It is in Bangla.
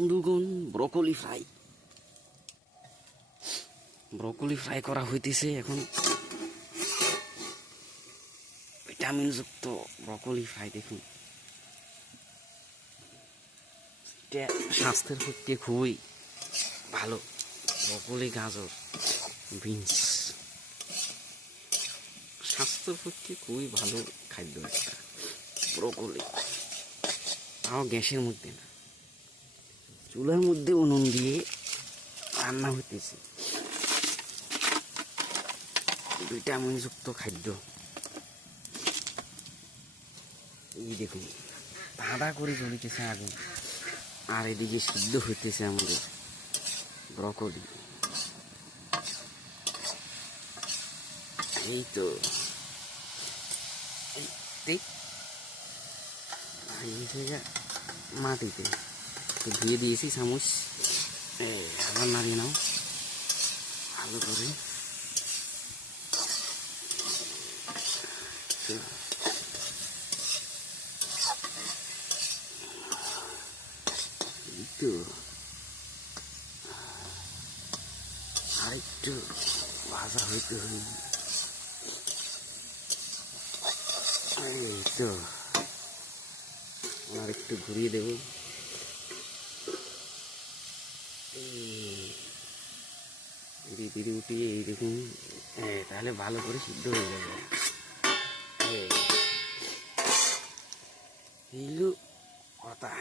বন্ধুগণ, ব্রকলি ফ্রাই করা হইতেছে এখন। ভিটামিন যুক্ত ব্রকলি ফ্রাই, দেখুন এটা স্বাস্থ্যের পক্ষে খুবই ভালো। ব্রকলি, গাজর, বিনস স্বাস্থ্যের পক্ষে খুবই ভালো খাদ্য একটা। ব্রকলি তাও গ্যাসের মধ্যে না, চুলার মধ্যে উনুন দিয়ে রান্না হইতেছে। ভিটামিন যুক্ত খাদ্য। এই দেখুন ধাঁধা করে জ্বলিতেছে আগুন, আর এদিকে সিদ্ধ হইতেছে আমাদের ব্রকলি। এই তো মাটিতে ধুয়ে দিয়েছি চামচ, আবার নাড়িয়ে নাও ভালো করে। তো আরেকটু ভাজা হইতে হবে। এই তো আরেকটু ঘুরিয়ে দেব। ধীরে ধীরে উঠিয়ে এই দেখুন, তাহলে ভালো করে সিদ্ধ হয়ে যাবে। এইগুলো কথা।